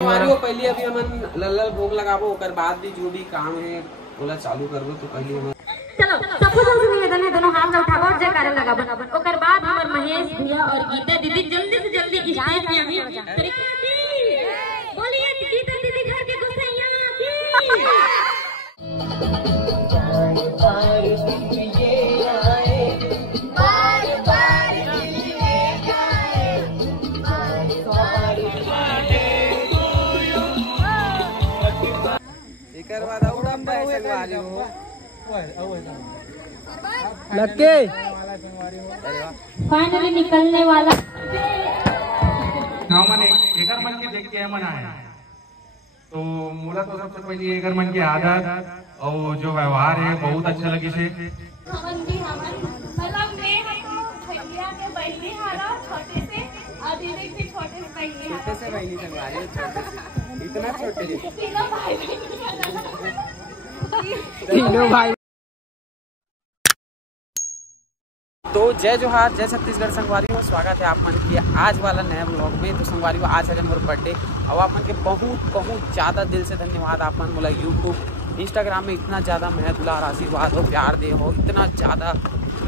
पहले अभी हम लल्लल भोग लगाबो, ओकर बाद भी जो भी काम है बोला चालू करबो। तो पहले हम चलो सबको सबसे निवेदन है दोनों हाथ उठाओ और जयकारा लगाओ। ओकर बाद हमर महेश भैया और गीता दीदी जल्दी से जल्दी स्टेज पे अभी बोलिए गीता दीदी घर के गुस्सैया लक्के फाइनली निकलने वाला एकर मन के देख के मना है। तो मूला तो सबसे पहले एकर मन के आदत और जो व्यवहार है बहुत अच्छा लगी से। मतलब मैं हमको भैया के बहनी हारा छोटे से और दीदी भी छोटे से बहनी हारा इतना छोटे तीनों भाई। तो जय जोहार, जय छत्तीसगढ़ संगवारी। स्वागत है आप मन के आज वाला नया ब्लॉग में। तो संगवारी आज है मोर बर्थडे और आप मन के बहुत ज़्यादा दिल से धन्यवाद। आप मन बोला यूट्यूब इंस्टाग्राम में इतना ज़्यादा मेहनत दुलार आशीर्वाद हो, प्यार दे हो, इतना ज़्यादा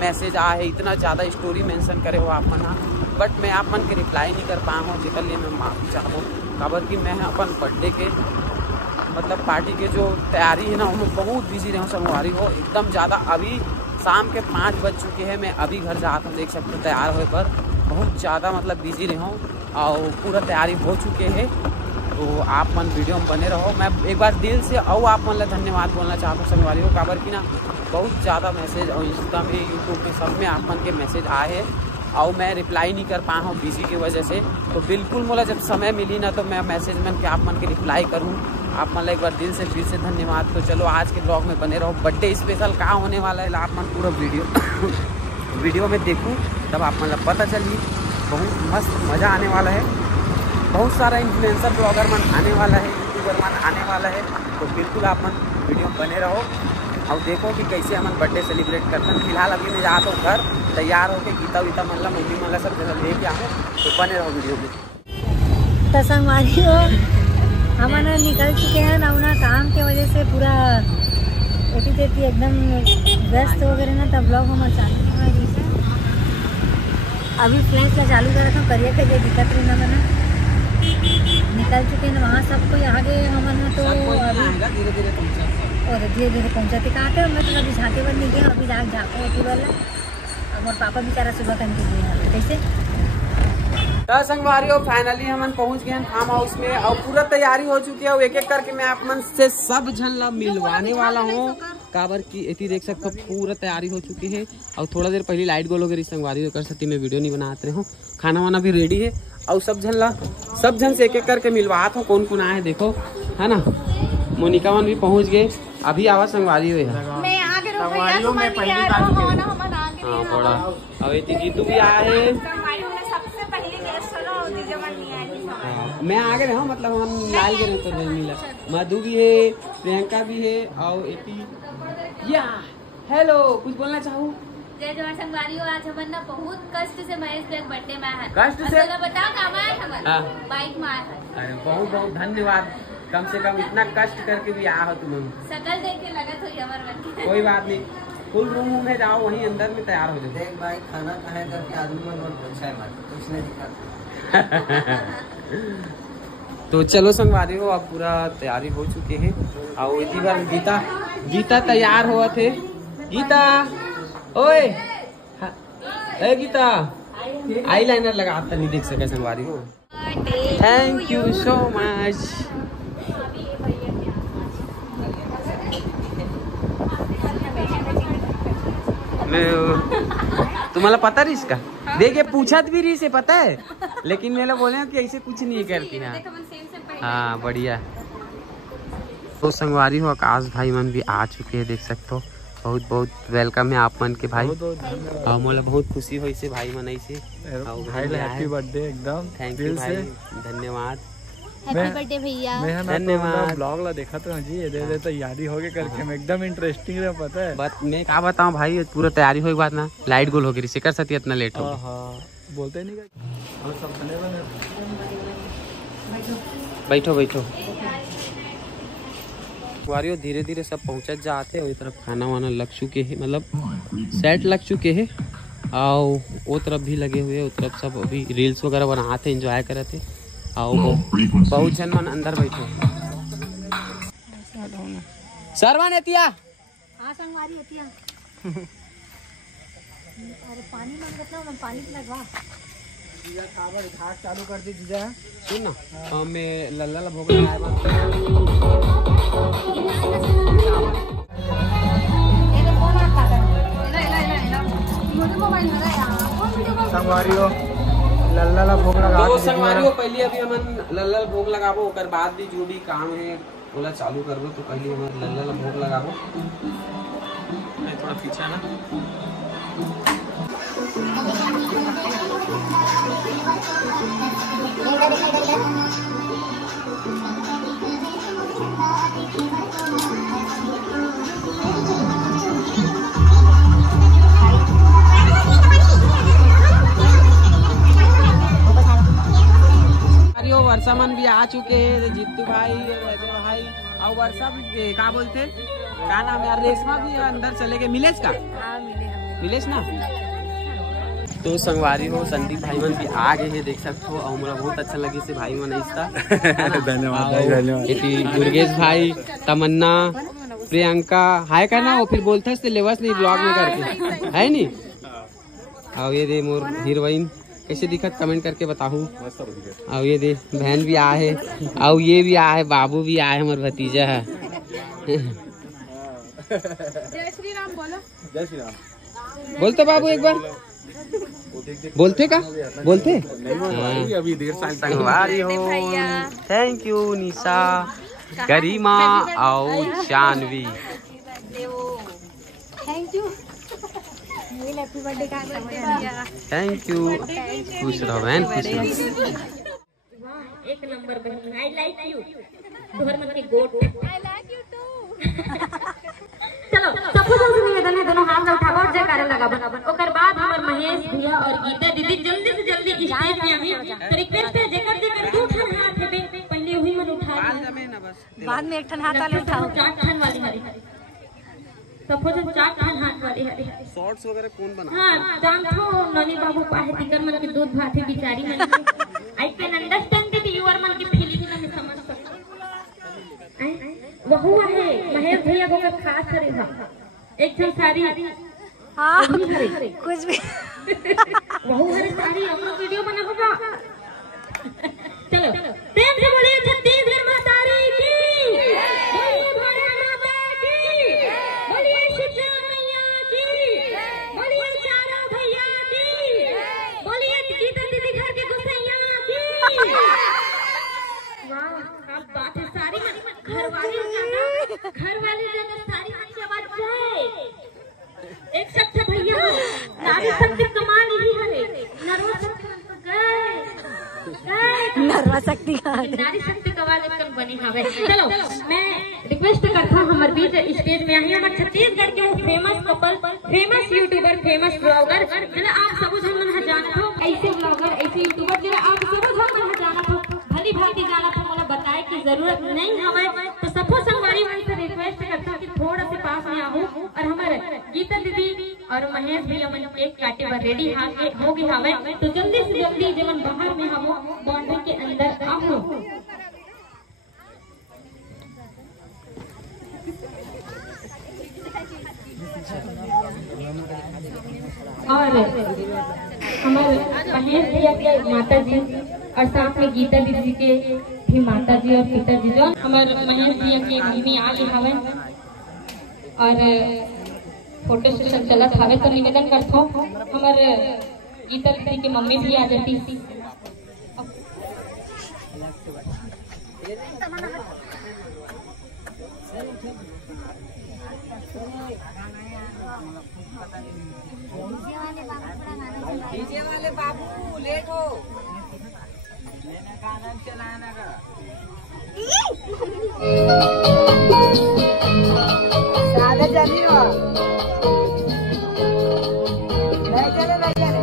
मैसेज आए है, इतना ज़्यादा स्टोरी मेंशन करे हो आप मन। बट मैं आप मन के रिप्लाई नहीं कर पाया हूँ, जिसके लिए मैं माफ़ी चाहूँ। काबर कि मैं अपन बर्थडे के मतलब पार्टी के जो तैयारी है ना उनमें बहुत बिजी रहा हूँ संगवारी हो, एकदम ज़्यादा। अभी शाम के 5 बज चुके हैं, मैं अभी घर जाता हूँ, देख सकते हो तैयार होए पर बहुत ज़्यादा मतलब बिजी रहा हूँ और पूरा तैयारी हो चुके हैं। तो आप मन वीडियो में बने रहो। मैं एक बार दिल से और आप मन धन्यवाद बोलना चाहता हूँ संगवारी हो, काबर की ना बहुत ज़्यादा मैसेज और इंस्टा में यूट्यूब में सब में आप मन के मैसेज आए हैं और मैं रिप्लाई नहीं कर पाया हूँ बिजी की वजह से। तो बिल्कुल मोला जब समय मिली ना तो मैं मैसेज में के आप मन के रिप्लाई करूँ। आप मतलब एक बार दिल से फिर से धन्यवाद। तो चलो आज के ब्लॉग में बने रहो। बर्थडे स्पेशल कहाँ होने वाला है आप मन पूरा वीडियो में देखूँ तब आप मतलब पता चलिए। बहुत मस्त मज़ा आने वाला है, बहुत सारा इन्फ्लुएंसर ब्लॉगर मन आने वाला है, यूट्यूबर मन आने वाला है। तो बिल्कुल आप मन वीडियो में बने रहो और देखो कि कैसे हम बर्थडे सेलिब्रेट करते हैं। फिलहाल अभी मैं जाता हूँ घर तैयार होकर, गीता वीता मतलब मम्मी मतलब सब जगह लेके आऊँ। तो बने रहो वीडियो में। तो संगवारी हो हम निकल चुके हैं ना उना काम के वजह से पूरा एटी तेटी एकदम व्यस्त हो गए ना। तब ब्लॉग हम चालू अभी फ्लैश का चालू कर रहा था करिए के दिक्कत रही ना मैंने निकल चुके हैं वहाँ सबको यहाँ के हम तो धीरे धीरे पहुँचाते कहाँ थे। मैं तो अभी झाँके पर नहीं गया, अभी झाँको होती वाला और मोर पापा बेचारा सुबह करके गए कैसे। तो संगवारी हो फाइनली हम पहुंच गए फार्म हाउस में और पूरा तैयारी हो चुकी है। एक एक करके मैं आप मन से सब झन ला मिलवाने वाला हूँ। काबर की एती देख सकते हो पूरा तैयारी हो चुकी है और थोड़ा देर पहले लाइट गोल हो गई संगवारी कर सकती मैं वीडियो नहीं बनाते हूँ। खाना वाना भी रेडी है और सब झन से एक एक करके मिलवाता हूँ। कौन कौन आए देखो है ना। मोनिका मन भी पहुँच गए, अभी आवाज संगवारी हुई है। गीतू भी आया है, मैं आगे रहा मतलब हम लाल गए तो मिला। मधु भी है, प्रियंका भी है और या हेलो कुछ बोलना चाहूँ। जय जोहार संगवारी हो। आज हमन ना बहुत कष्ट से महेश के बर्थडे में है। कष्ट से बताओ कहाँ आए हमन बाइक में आए हैं। अरे बहुत धन्यवाद, कम से कम इतना कष्ट करके भी आया हो तुम। शकल देख के लगा तो हमारे मन के कोई बात नहीं, फुल रूम में जाओ वहीं अंदर में तैयार हो जाओ। देख भाई खाना खाए करके आदमी मन अच्छा है कुछ नहीं दिखा। तो चलो संगवारी हो अब पूरा तैयारी हो चुके हैं और इसी बार गीता तैयार हुआ थे। गीता ओए गीता आई लाइनर लगा आप नहीं देख सके संगवारी हो। Thank you so much. तुम्हारा पता रही इसका देखिए पूछत भी रही से पता है, लेकिन मेरा बोले कि ऐसे कुछ नहीं करती है। हाँ बढ़िया। तो संगवारी हो आकाश भाई मन भी आ चुके हैं, देख सकते हो। बहुत वेलकम है आप मन के भाई और मोला बहुत खुशी हो इसे भाई मन ऐसे हैप्पी बर्थडे एकदम थैंक यू भाई, धन्यवाद। हैप्पी बर्थडे भैया। मैं धन्यवाद। ब्लॉग ला देखा तो जी ये तैयारी हो गए करके मैं एकदम इंटरेस्टिंग रहा पता है। बात मैं क्या बताऊं भाई पूरा तैयारी हो बाद ना लाइट गोल हो गई कर सकती इतना लेट हो। बोलते नहीं और सब बने बैठो बैठो। वारियो धीरे धीरे सब पहुँचत जाते। वही तरफ खाना वाना लग चुके हैं, मतलब सेट लग चुके हैं। और वो तरफ भी लगे हुए, वो तरफ सब अभी रील्स वगैरह बनाते, एंजॉय करते। और बहुत जन मन अंदर बैठे। सरवान एतिया हाँ संगवारी एतिया। अरे पानी मांगत ना, पानी लगवा। जीजा खाबर घाट चालू कर दी जीजा। सुन ना, हमें लल्ला ला भोग लगाए बात। संगवारियों लल्ला ला भोग लगा। तो संगवारियों पहले अभी हम लल्ला ला भोग लगाबो, ओकर बाद भी जो भी काम है बोला चालू करबो। तो पहले हम लल्ला ला भोग लगाबो। थोड़ा पीछे ना। वर्षा मन भी आ चुके हैं, जीतू भाई, अजय भाई और वर्षा भी क्या बोलते क्या नाम यार, रेशमा भी अंदर चले गए। मिलेश का मिलेश ना। तो संगवारी हो संदीप भाई मन भी आ गए हैं, देख सकते हो। और मुझे बहुत अच्छा लगे से भाई मन इसका। धन्यवाद धन्यवाद। दुर्गेश भाई, तमन्ना, प्रियंका हाय करना। वो फिर बोलते थे लेवस नहीं ब्लॉग में करके है नहीं। और ये दे मोर हीरोइन कैसे दिखत कमेंट करके बताऊँ। और ये दे बहन भी आ है, और ये भी आ है, बाबू भी आए, हमारे भतीजा है। जय श्री राम बोलो। जय श्री राम बोलते बाबू एक बार। बोलते का बोलते अभी देर साल संगवारी हो। थैंक यू निशा, गरिमा और Janvi. Thank you. Happy birthday का थैंक यू। खुश रहो बहन, खुश रहो। एक नंबर बहन, आई लाइक यू। तोहर मन के गोट, आई लाइक यू टू। चलो सबको सबसे निवेदन है, दोनों हाथ उठाओ और जयकारा लगाओ। ओकर बाद हमर महेश भैया और गीता दीदी जल्दी से जल्दी स्टेज पे आवी। तो रिक्वेस्ट है जेकर जेकर दो ठन हाथ है पहले वही मन उठा, बाद में एक ठन हाथ वाले उठाओ। चार ठन वाली हरी सपोज चार ठन हाथ वाली हरी। शॉर्ट्स वगैरह कौन बना? हाँ जानथो ननी बाबू पाहे तिकर मन के दूध भात है बिचारी मन के। I can understand that you are मन की फीलिंग में समझ सकते। वहु है महेश भैया को खास करे हां एक ठन साड़ी। हाँ कुछ भी वहु हरे साड़ी हम लोग वीडियो बना होगा। चलो प्रेम से बोलिए छत्तीसगढ़ माता की, बोलिए भारत माता की, बोलिए शिक्षा मैया की, बोलिए चारों भैया की, बोलिए गीता दीदी घर के गुसैया की। वाह क्या बात है। सारी घर वाले ज्यादा सारी की आवाज जाए। एक शख्स भैया नारी शक्ति कमाल यही है। नरवा शक्ति नारी शक्ति कमाल एकदम बनी हवे। चलो मैं रिक्वेस्ट करता हूं हमारे बीच स्टेज में आई हमारे छत्तीसगढ़ के famous couple, famous YouTuber, famous blogger जरा आप सब मन जानत हो। ऐसे ब्लॉगर ऐसे यूट्यूबर जरा आप सब मन जानत हो, भली भांति जानत हो, मोला बताए की जरूरत नहीं हवे। तो सबको संगवारी मन से रिक्वेस्ट करता कि थोड़ा से पास में आओ और हमारे गीता दीदी और महेश भैया मन केक काटे बर रेडी हो गई हवे। तो जल्दी से जल्दी जवन बाहर में हम बाउंड्री के अंदर आओ। और हमारे महेश भैया के माता जी और साथ में गीता दीदी के भी माता जी और पिताजी जो हमारे महेश भैया के मम्मी आ गई हवे और फोटो सेशन चलत हवे। तो निवेदन करता हूँ हमारे गीता दीदी की मम्मी भी आ जाती। डीजे वाले बाबू लेट हो गाना चलाना का सादा चली हो नहीं चले नहीं चले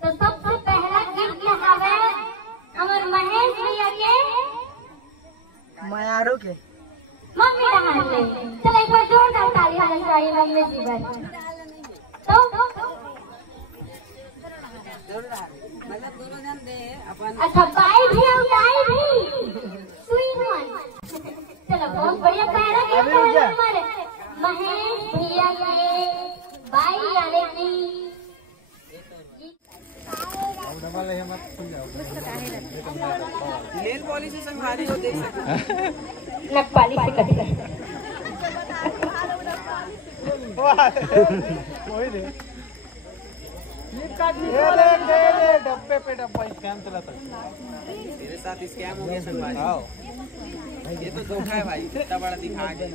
तो सबसे पहला गिफ्ट हवे हमर महेश भैया के मायारो के मम्मी रहा से। चल एक बार जोरदार ताली होनी चाहिए मम्मी जी पर। तो अच्छा बाई भी और दाई भी सुई वन। चलो बहुत बढ़िया पहला गिफ्ट है हमारे महेश भैया के बाई यानी कि नेल पॉलिश से संभाली हो देख सकते नक पालिश से कट कर वही दे डब्बे पे डब्बा स्कैम चला था। तेरे साथ स्कैम हो गया संभाली। ये तो धोखा है भाई, इतना बड़ा दिखा के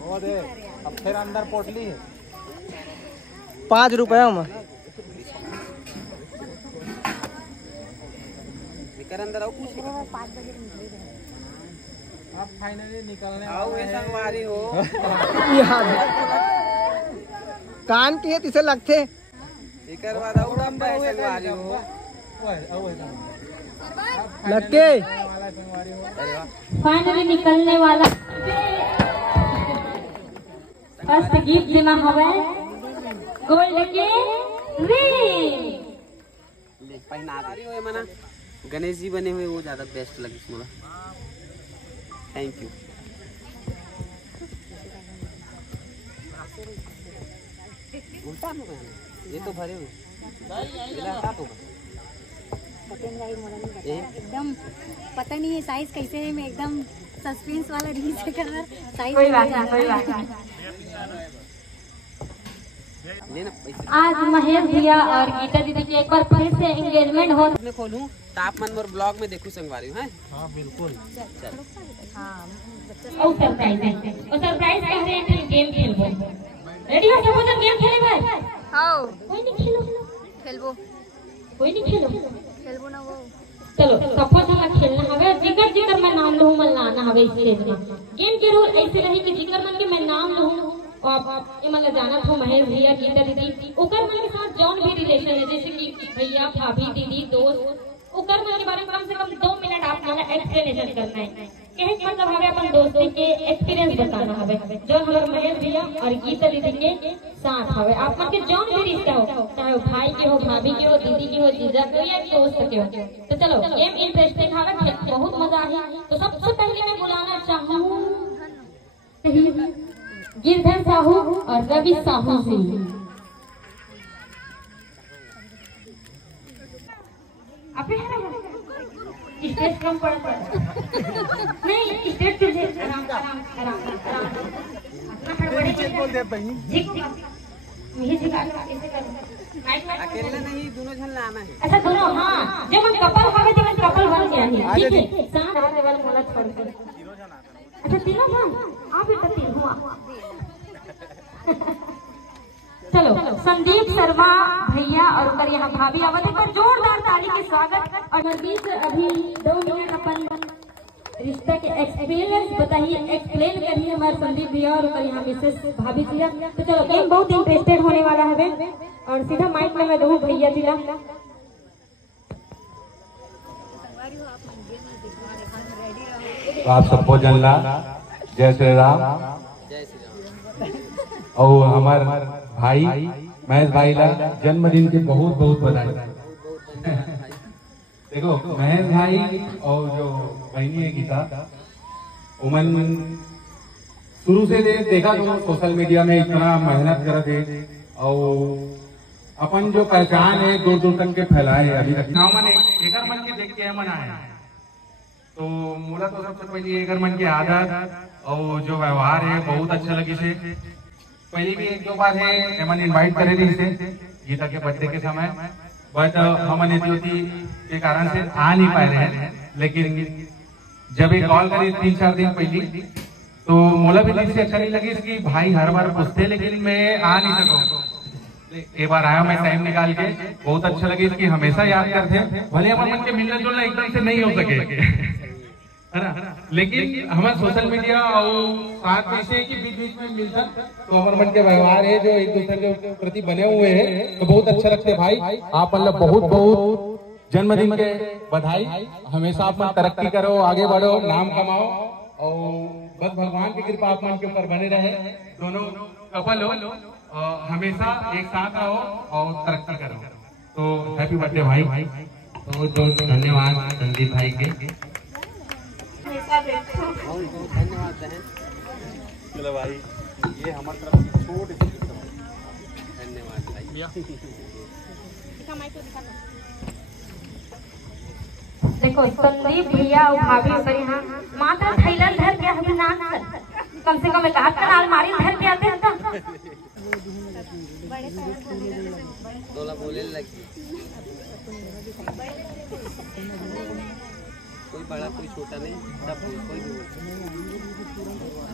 वो दे अब फिर अंदर पोटली है 5 रुपया में निकर अंदर आओ कुछ अब फाइनली निकलने आओ ये संगवारी हो। कान के तिसे लगते निकर बाद आओ डब्बा है संगवारी हो। लग के अरे वाह फाइनली निकलने वाला फर्स्ट गिफ्ट देना हवे गोल्ड के रिंग। ले पहना दे हो मना गणेश जी बने हुए वो ज्यादा बेस्ट लगी मुझे। Thank you. उल्टा में ये तो भरे हुए एकदम पता नहीं है साइज कैसे है। मैं एकदम सस्पेंस वाला रील से कर रहा साइज। कोई बात नहीं। आज महेश भैया और गीता दीदी की एक बार फिर से एंगेजमेंट हो। मैं खोलूं तापमान मोर ब्लॉग में देखूं संगवारी है। हाँ बिल्कुल चल और सरप्राइज है और सरप्राइज कह रहे हैं फिर गेम खेलबो। रेडी हो सब लोग गेम खेले भाई? हां कोई नहीं खेलो खेलबो कोई नहीं खेलो ना वो। चलो सपोज हमें खेलना हवे जिगर जिगर मैं नाम लूं मन लाना हवे स्टेज में। गेम के रूल ऐसे रही कि जिगर मन के मैं नाम लूं और ये मतलब जाना था महेश भैया गीता दीदी ओकर मन के साथ जौन भी रिलेशन है जैसे कि भैया भाभी दीदी दोस्त ओकर मन के बारे में कम से कम 2 मिनट आप मला एक्सप्लेनेशन करना है। कहे मतलब हमें अपन दोस्ती के एक्सपीरियंस बताना हवे जो हमारे महेश भैया और गीता दीदी के साथ हवे। आप मन के जौन भी रिश्ता हो चाहे वो भाई के हो भाभी के हो दीदी के हो जीजा के हो या दोस्त के हो। तो चलो गेम इंटरेस्टिंग हवे बहुत मजा आई। तो सबसे पहले मैं बुलाना चाहूँ गिरधर साहू और रवि साहू जी। स्टेज कम पड़ नहीं स्टेज तुझे आराम आराम आराम आराम बोल दे बहनी अकेला नहीं दोनों जन लाना है। अच्छा दोनों हाँ जब हम कपल होंगे तो कपल बन के आएंगे ठीक है साथ रहने वाले मोला छोड़ कर। अच्छा तीनों जन आप ही तो तीन हुआ। चलो संदीप शर्मा भैया और उनका यहाँ भाभी आवत है पर जोरदार ताली के स्वागत। और नरवीर अभी 2 मिनट अपन रिश्ता के एक्सपीरियंस बताइए एक्सप्लेन करिए हमारे संदीप भैया और उनका यहाँ मिसेस भाभी जी। तो चलो गेम बहुत इंटरेस्टेड होने वाला है और सीधा माइक में मैं दूँ भैया जी। आप सबको जनला जय श्री राम। जय श्री राम। और हमारे भाई महेश भाई ला जन्मदिन की बहुत बहुत बधाई। देखो महेश भाई और जो बहनी है गीता उमन शुरू से देखा तुम सोशल मीडिया में इतना मेहनत करते और अपन जो पहचान है दूर दूर तक के फैलाए अभी तक नाव मन एकर मन के देख के मन आए तो मोला तो सबसे पहले एकर मन के आदत और जो व्यवहार है बहुत अच्छा लगी से। पहले भी एक दो बार है एमन इनवाइट करे थे इसे गीता के बर्थडे के समय, बट हमने ड्यूटी के कारण से आ नहीं पाए रहे हैं। लेकिन जब एक कॉल करी 3-4 दिन पहले तो मोला भी दिल से अच्छा नहीं लगी कि भाई हर बार पूछते लेकिन मैं आ नहीं सकूं। एक बार आया मैं टाइम निकाल के, बहुत अच्छा लगे कि हमेशा याद करते भले हमारे मन के मिलना जुलना एकदम से नहीं हो सके है ना, लेकिन हमारे सोशल मीडिया और साथ में से कि बीच बीच में मिलता तो हमारे मन के व्यवहार है जो एक दूसरे के प्रति बने हुए हैं तो बहुत अच्छा लगते भाई। आप मतलब बहुत बहुत जन्मदिन के बधाई, हमेशा आप तरक्की करो, आगे बढ़ो, नाम कमाओ और बस भगवान की कृपा आप मन के ऊपर बने रहे। दोनों कपल हो हमेशा एक साथ रहो और तरक्की करो। तो हैप्पी बर्थडे भाई। तो धन्यवाद संदीप भाई के। धन्यवाद बहन। चलो भाई ये हमारी तरफ से छोटी सी धन्यवाद भाई। देखो संदीप भैया और भाभी पर यहाँ मात्र थैला धर के हमें ना कम से कम एक हाथ का अलमारी धर के आते हैं तोला बोले लगी कोई बड़ा कोई छोटा नहीं, सब कोई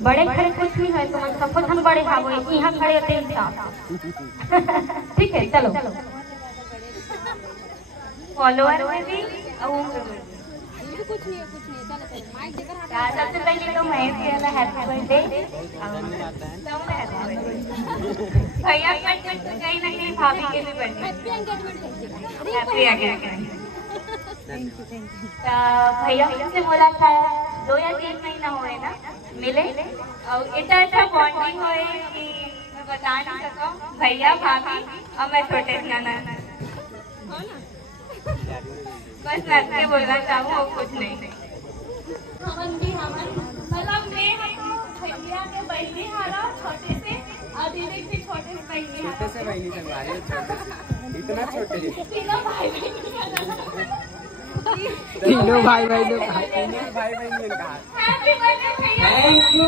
बड़े खड़े कुछ नहीं है तो सब कुछ हम बड़े हाँ यहाँ खड़े होते हैं। ठीक है चलो फॉलोअर में भी सबसे पहले तो मैं हैप्पी बर्थडे भैया कहीं ना कहीं भाभी के भी बर्थडे हैप्पी एंगेजमेंट। भैया से मुलाकात 2 या 3 महीना हुए ना मिले और इतना अच्छा बॉन्डिंग हुए कि मैं बता नहीं सकूं। भैया भाभी और मैं छोटे नाना बस मैं आपसे बोलना चाहूँ और कुछ नहीं। मतलब मैं भैया के बहनी हारा छोटे से और दीदी भी छोटे से बहनी हारा छोटे से बहनी संगवारी है, छोटे से इतना छोटे तीनों भाई बहन तीनों भाई बहन ने कहा हैप्पी बर्थडे भैया। Thank you.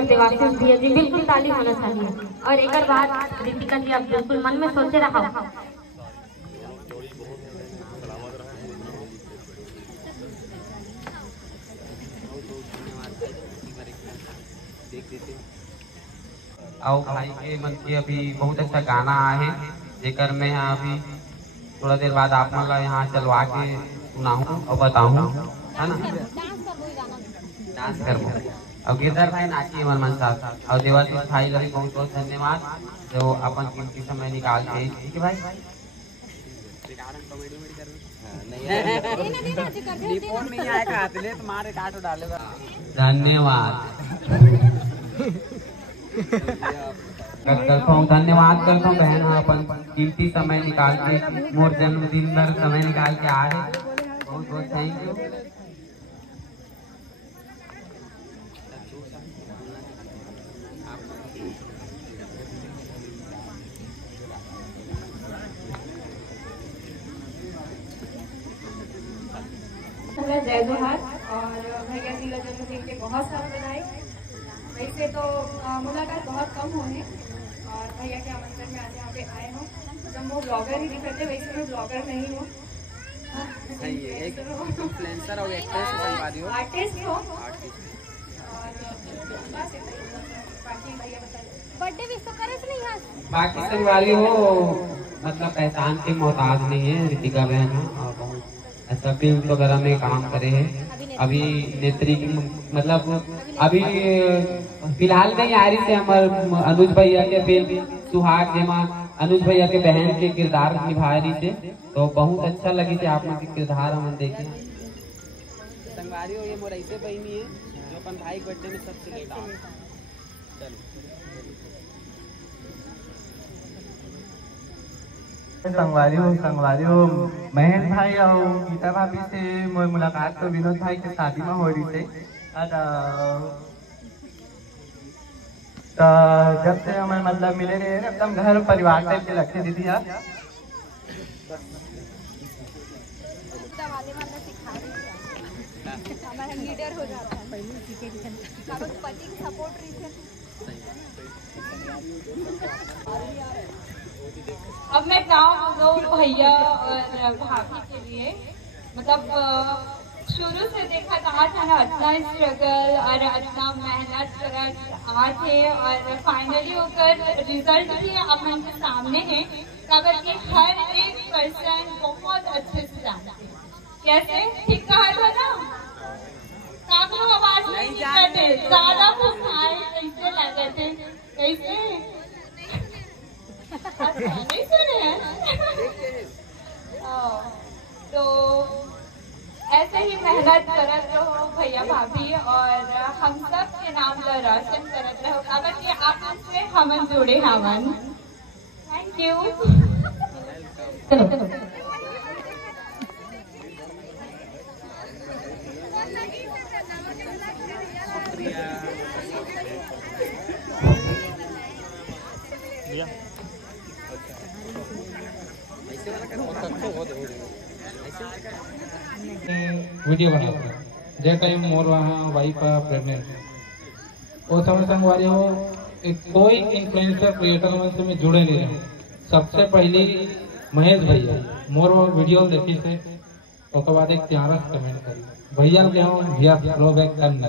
देवाशीष भैया जी बिल्कुल ताली होना चाहिए और एक बात रितिका जी आप बिल्कुल मन में सोचे रहा और भाई के मन के अभी बहुत अच्छा गाना आए जेकर मैं अभी थोड़ा देर बाद आप मन यहाँ चलवा के सुनाऊँ और बताऊँ है ना, डांस कर और गिरधर भाई नाची हमारे मन साथ और देवाशीष भाई का भी बहुत बहुत धन्यवाद जो अपन कीमती समय निकालते हैं। ठीक है भाई नहीं आएगा तुम्हारे काटो डालेगा। धन्यवाद धन्यवाद करता हूँ बहन अपन कीमती समय निकाल के मोर जन्मदिन पर समय निकाल के आए, बहुत बहुत थैंक यू। जय जोहार और भैया जी का जन्मदिन के बहुत सारा बधाई। वैसे तो मुलाकात बहुत कम हुई और भैया के आमंत्रण में आज यहाँ पे आए हो। जब वो ब्लॉगर ही दिखते वैसे मैं ब्लॉगर नहीं हूँ, इन्फ्लुएंसर और आर्टिस्ट हो। बर्थडे विश तो करे नहीं है बाकी संगवारी हो मतलब पहचान के मोहताज नहीं है। रितिका बहन है और बहुत अच्छा फिल्म वगैरह में काम करे हैं। अभी नेत्री की मतलब अभी फिलहाल में आ रही थे हमारे अनुज भैया के फिल्म सुहाग जेमा अनुज भैया के बहन के किरदार निभा रही थे तो बहुत अच्छा लगी थी। आप लोग के किरदार हम देखे संगवारी हो। ये मोर ऐसे बहनी है जो अपन भाई बर्थडे में सबसे लेट आओ। संगवारी हो महेश भाई और गीता भाभी से मोर मुलाकात तो विनोद भाई के शादी में हो रही थे। तो जब से हमें मतलब मिले रहे एकदम घर परिवार टाइप के लगते दीदी आप। लीडर हो जाता है पति की सपोर्ट रही है। अब मैं गाँव दो भैया और भाभी के लिए मतलब शुरू से देखा तो आज है ना इतना स्ट्रगल और इतना मेहनत कर आते और फाइनली होकर रिजल्ट भी अपन के सामने है। अगर कि हर एक पर्सन बहुत अच्छे से जानते हैं। कैसे ठीक कहा था ना, काफी आवाज नहीं करते, ज्यादा बुखार कैसे लगे थे, कैसे नहीं सुने हैं। तो ऐसे ही मेहनत करत रहो भैया भाभी और हम सब के नाम ला रोशन करत रहो। अगर कि आपन से हमन जुड़े हमन। Thank you. वीडियो बनाते जे टाइम मोर वहाँ वाइफ प्रेग्नेंट वो समय संगवारी हो कोई इन्फ्लुएंसर क्रिएटर में जुड़े नहीं रहे। सबसे पहली महेश भैया मोर वो वीडियो देखी से उसके बाद एक प्यारा कमेंट करी भैया के हम भैया फॉलो बैक करना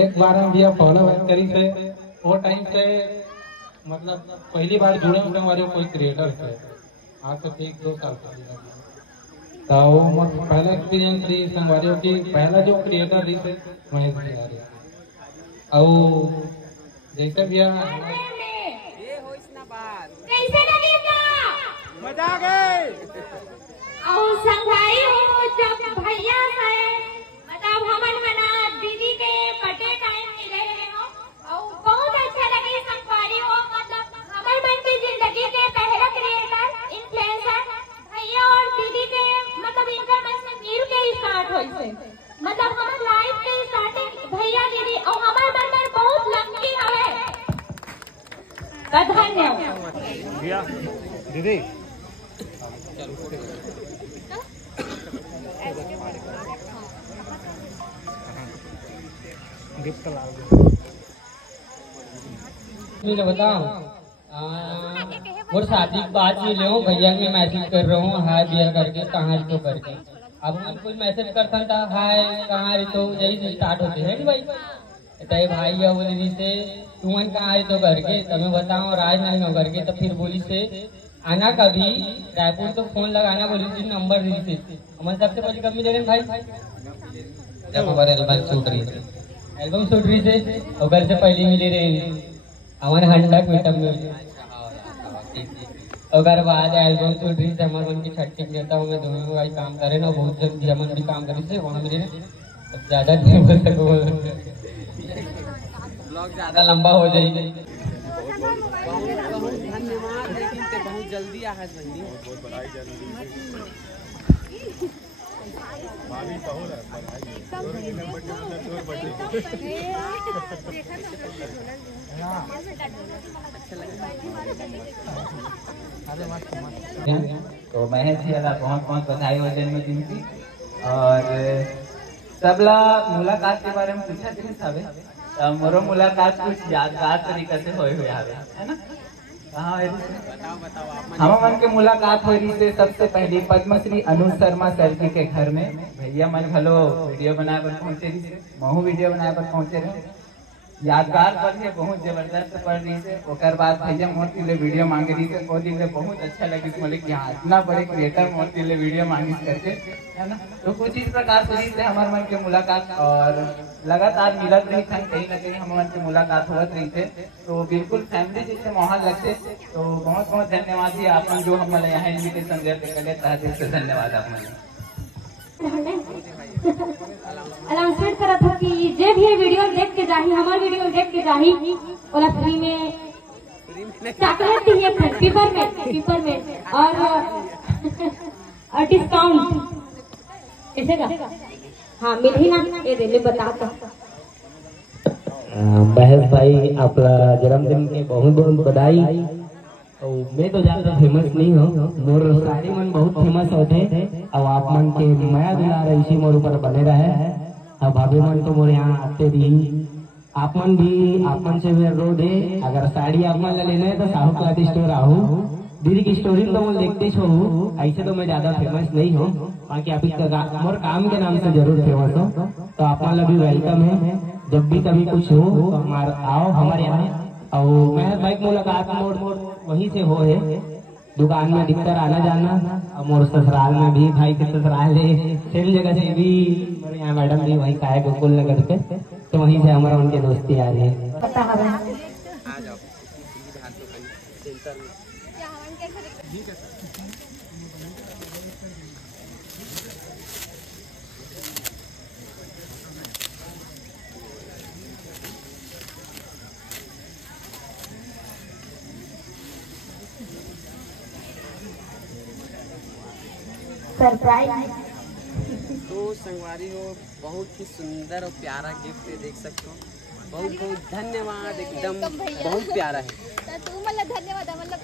एक बार हम भैया फॉलो बैक करी से वो टाइम से मतलब पहली बार जुड़े हुए हमारे कोई क्रिएटर से आज से ठीक 2 साल पहले तो वो पहला एक्सपीरियंस रही संगवारियों की पहला जो क्रिएटर रही थे महेश भैया रही और जैसे भैया मजा आ गए और संघाई हो जब भैया से मतलब हमन मना दीदी के बर्थडे टाइम मिले रहे हो और बहुत अच्छा लगे संघाई हो मतलब हमर मन की जिंदगी के पहला क्रिएटर इन्फ्लुएंसर भैया और दीदी के मतलब इनका में मीर के स्टार्ट होई से मतलब हमर लाइफ के स्टार्टिंग भैया दीदी और हमर मन में बहुत लकी हवे। धन्यवाद भैया दीदी बताओ और शादी की बात ही ले भैया मैं मैसेज कर रहा हूँ हाय भैया करके कहाँ तो करके अब हम कोई मैसेज करता था हाय कहाँ रे तो यही से स्टार्ट होते हैं भाई तो भाई या बोली से तुम कहाँ रे तो करके तुम्हें बताओ राज नहीं हो करके तो फिर बोली से आना कभी रायपुर तो फोन लगाना बोली थी नंबर दी थी हमारे सबसे पहले कब मिले भाई जब हमारे एल्बम शूट रही थे और घर से पहले मिले रहे हमारे 100 मीटर में अगर बाद एल्बम शूट रही थी हमारे मन की छठी नेता हूँ मैं दोनों भाई काम करे ना बहुत जल्दी हमन भी काम करे थे वहाँ मिले ज्यादा नहीं बोल सको ब्लॉग ज्यादा लंबा हो जाएगी। बहुत धन्यवाद लेकिन बहुत जल्दी आज बंदी तो महेश जी बहुत बहुत बधाई हो जन्मदिन की और सबला मुलाकात के बारे में पूछा थी सब मोरो मुलाकात कुछ यादगार तरीके से होए हुए है ना कहाँ हम मन के मुलाकात हो रही से सबसे पहले पद्मश्री अनुज शर्मा सर जी के घर में भैया मन भलो वीडियो बनाए पर पहुंचे रही महू वीडियो बनाए पर पहुंचे रहे यादगार पर है बहुत जबरदस्त पढ़ रही से ओकर बाद भैया मोती ले वीडियो मांग रही से को दिन बहुत अच्छा लगी बोले कि हाँ इतना बड़े क्रिएटर मोती ले वीडियो मांगी करके है ना तो कुछ इस प्रकार से हमारे मन के मुलाकात और लगातार मिलत रही थी कहीं ना कहीं हमारे मन की मुलाकात होत रही थे तो बिल्कुल फैमिली जैसे माहौल लगते तो बहुत बहुत धन्यवाद जी आप जो हमारे यहाँ इन्विटेशन देते कले तह दिल से धन्यवाद आप अनाउंसमेंट करा था कि जे भी वीडियो देख के जाही हमार वीडियो देख के जाही ओला फ्री में चॉकलेट दिए पेपर में और डिस्काउंट ऐसे का हाँ मिल ही ना ये दे ले बता तो महेश भाई आपका जन्मदिन के बहुत बहुत बधाई। और मैं तो ज्यादा फेमस नहीं हूँ, मोर साड़ी मन बहुत फेमस होते और आप मन के माया दुलार इसी मोर ऊपर बने रहे। और भाभी मन तो मोर यहाँ आते रही, आप मन भी आप मन से भी रोड है। अगर साड़ी आप मन लेना है तो साहू क्लॉथ स्टोर आओ। दीदी की स्टोरी तो मैं देखती छो, ऐसे तो मैं ज्यादा फेमस नहीं हूँ, बाकी आप मोर काम के नाम से जरूर फेमस हो। तो आप मन भी वेलकम है, जब भी कभी कुछ हो तो आओ हमारे यहाँ। और महेश भाई की मुलाकात मोड़ वहीं से हो है, दुकान में दिखकर आना जाना। और मोर ससुराल में भी भाई के ससुराल है, सेम जगह से भी मेरे यहाँ मैडम भी वहीं का है गोकुल नगर पे, तो वहीं से हमारा उनकी दोस्ती आ रही है। सरप्राइज। तो संगवारी हो, बहुत ही सुंदर और प्यारा गिफ्ट है, देख सकते हो। बहुत बहुत धन्यवाद, एकदम बहुत प्यारा है। तू मतलब धन्यवाद, मतलब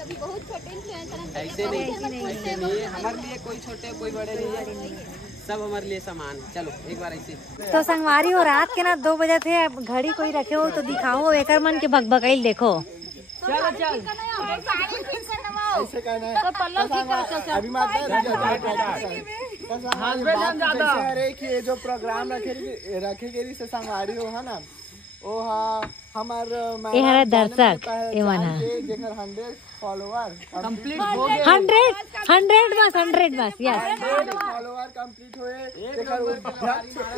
अभी बहुत छोटे इन्फ्लुएंसर। ऐसे नहीं, हमारे लिए कोई छोटे कोई बड़े नहीं है, सब हमारे लिए समान। चलो एक बार ऐसे। तो संगवारी हो, रात के ना 2 बजे थे, घड़ी कोई रखे हो तो दिखाओ, एकर मन के भगभगैल देखो। चल चल ऐसे कहना है तो पल्लव ठीक कर। अभी अरे कि ये जो प्रोग्राम रखे गेरी से संगवारी हो है ना, ओ हमार ये दर्शक ये माना जेकर 100 फॉलोअर कंप्लीट हो गए। 100 बस यस, फॉलोअर कंप्लीट हुए। जेकर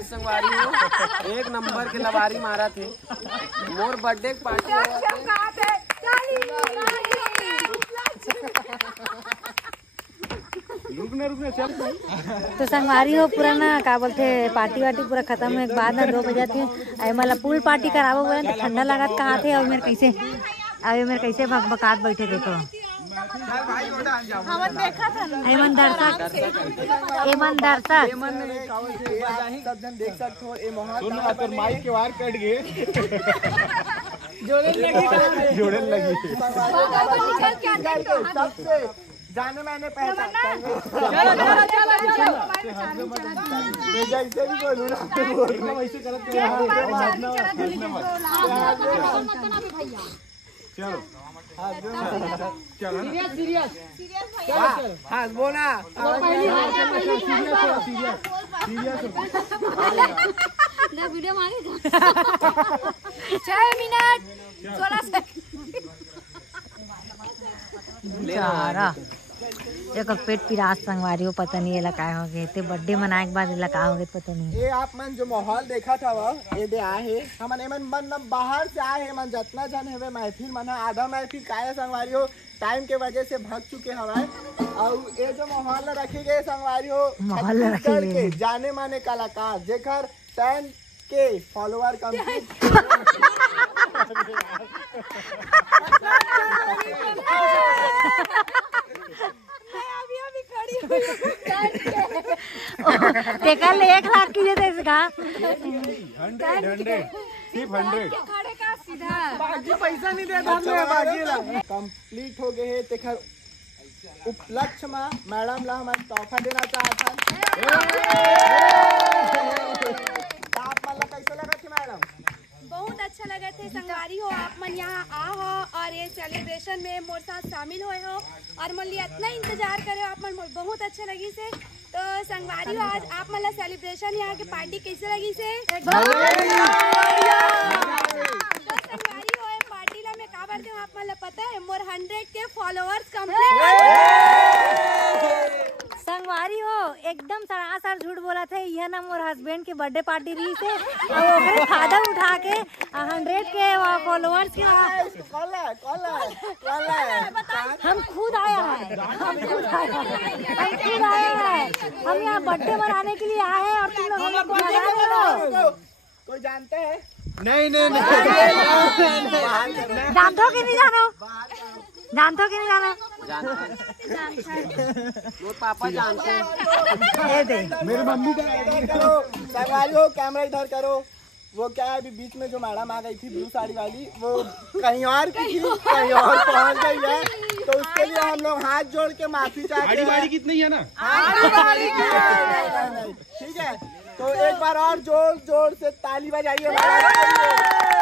संगवारी हो, 1 नंबर के लबारी मारा थे। मोर बर्थडे पार्टी तो संगवारी हो पूरा ना का बोलते पार्टी वार्टी पूरा खत्म हुए के बाद ना 2 बजे थे, मतलब पूल पार्टी करावो बोले तो ठंडा लागत कहाँ थे। और मेरे कैसे भगभकात बैठे देखो। एमन दर्शक सब जन देख सकते हो। ए मोहन माइक के वार कट गए, जोड़न लगी सबसे जाने मैंने पहचान। जैसे भी बोलूँ ना वैसे गलत। चलो सीरियस हाँ बोला वीडियो मांगेगा 6 मिनट 16 सेकंड। देखो पेट पिरास संगवारी हो, पता नहीं ये का हो गए थे। बर्थडे मनाए के बाद का हो गए पता नहीं। ये आप मन जो माहौल देखा था वह ये दे आए हमन एमन मन बाहर से आए मन जतना जन हेवे महफिल मन आधा महफिल काया संगवारी हो टाइम के वजह से भाग चुके हमारे। और ये जो माहौल रखे गए संगवारी हो, छत्तीसगढ़ के जाने माने कलाकार जेकर 10K फॉलोअर कंप्लीट कल 1 लाख की जैसे इसका 100 सिर्फ 100 पैसा नहीं दे कंप्लीट हो गए है। तेखर उपलक्ष्य में मैडम ला हमारे तोहफा देना चाहता। आप मतलब कैसे लगा थी मैडम? बहुत अच्छा लगा थे संगवारी हो, आप मन यहाँ आ हो और ये सेलिब्रेशन में मोर साथ शामिल हुए हो और मन लिए इतना इंतजार करे हो, आप मन बहुत अच्छा लगी से। तो संगवारी हो, आज आप मतलब सेलिब्रेशन यहाँ के पार्टी कैसे लगी से? तो संगवारी हो पार्टी ला मैं का करती हूँ, आप मतलब पता है मोर 100K फॉलोअर्स कंप्लीट। संगवारी हो एकदम सरासर झूठ बोला थे। यह ना मोर हस्बैंड के बर्थडे पार्टी रही से और फादर उठा के 100K फॉलोअर्स के हम खुद आया है, हम यहाँ बर्थडे मनाने के लिए आए हैं और तुम लोग हमको मना रहे हो। कोई जानते हैं? नहीं जानते हो कि नहीं जानो? जानते हो कि नहीं जानो? वो पापा जानते हैं। मेरी मम्मी का इधर करो, संगवारी हो कैमरा इधर करो। वो क्या है, अभी बीच में जो मैडम आ गई थी ब्लू साड़ी वाली, वो कहीं और की थी, कहीं और पहुंच गई है, तो उसके लिए हम लोग हाथ जोड़ के माफी चाहते हैं। कितनी है ना, ठीक है, तो एक बार और जोर जोर से ताली बजाइए मैडम के लिए।